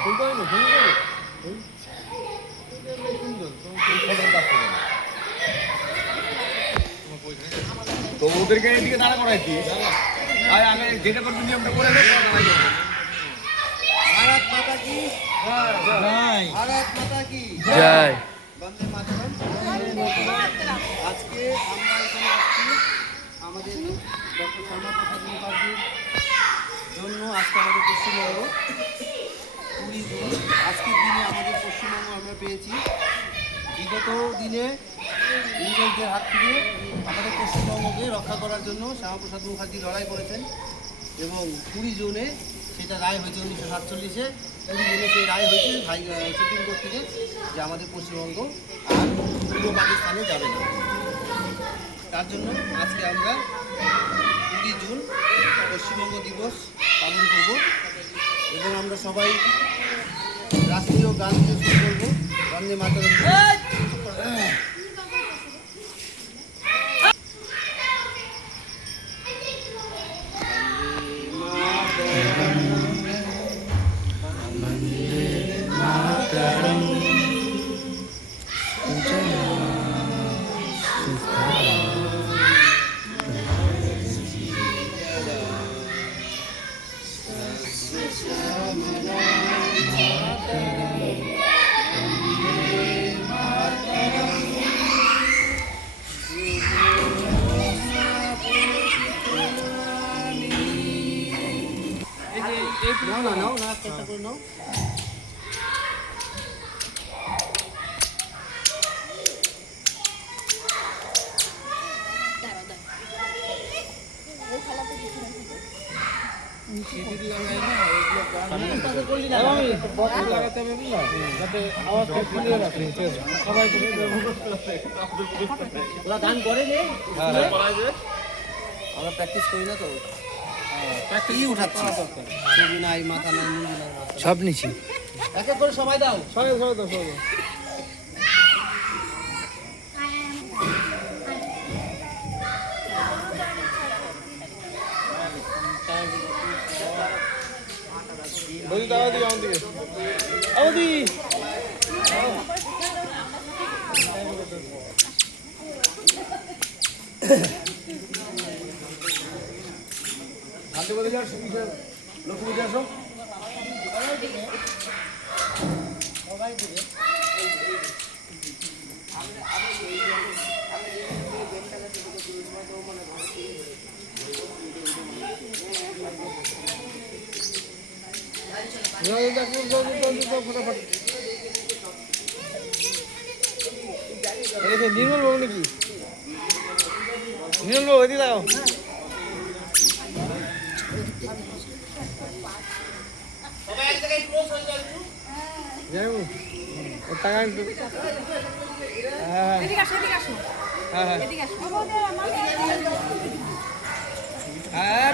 তো ওদেরকে এদিকে দাঁড়া করাইছি আর আমি যেটা করতে নিয়মটা করে দেবো। ভারত মাতা কি জয় ভারত মাতা কি জয়। বন্দে মাতরম। আজকে আমরা এখানে আসছি আমাদের ডক্টর শ্যামাপ্রসাদ মুখার্জির জন্য। আজকে আমাদের পশ্চিমবঙ্গ 20 জুন আজকের দিনে আমাদের পশ্চিমবঙ্গ আমরা পেয়েছি। বিগত দিনে ইংরেজদের হাত থেকে আমাদের পশ্চিমবঙ্গকে রক্ষা করার জন্য শ্যামাপ্রসাদ মুখার্জি লড়াই করেছেন এবং 20 জুনে সেটা রায় হয়েছে 1947-এ। 20 জুনে সেই রায় হয়েছে সুপ্রিম কোর্ট থেকে যে আমাদের পশ্চিমবঙ্গ আর পূর্ব পাকিস্তানে যাবে না। তার জন্য আজকে আমরা 20 জুন পশ্চিমবঙ্গ দিবস পালন করব এবং আমরা সবাই রাষ্ট্রীয় গান দিয়ে শুরু করবো বন্দে মাতরম। নাও চেষ্টা করে নাও। গান করে আমরা প্র্যাকটিস করি না তো কি উঠাচ্ছি ছবি নাই মাথা নাই মুন্ডি নাই সব নিছি। এক এক করে সবাই দাও সবাই দাও বলি দাও দিকে আমাদি হাতে বলে যাও লক্ষ্মী পূজা আসো সবাই দিবে নির্মল বাবু নাকি নির্মল বাবু ওইদিকে দাও টাকা হ্যাঁ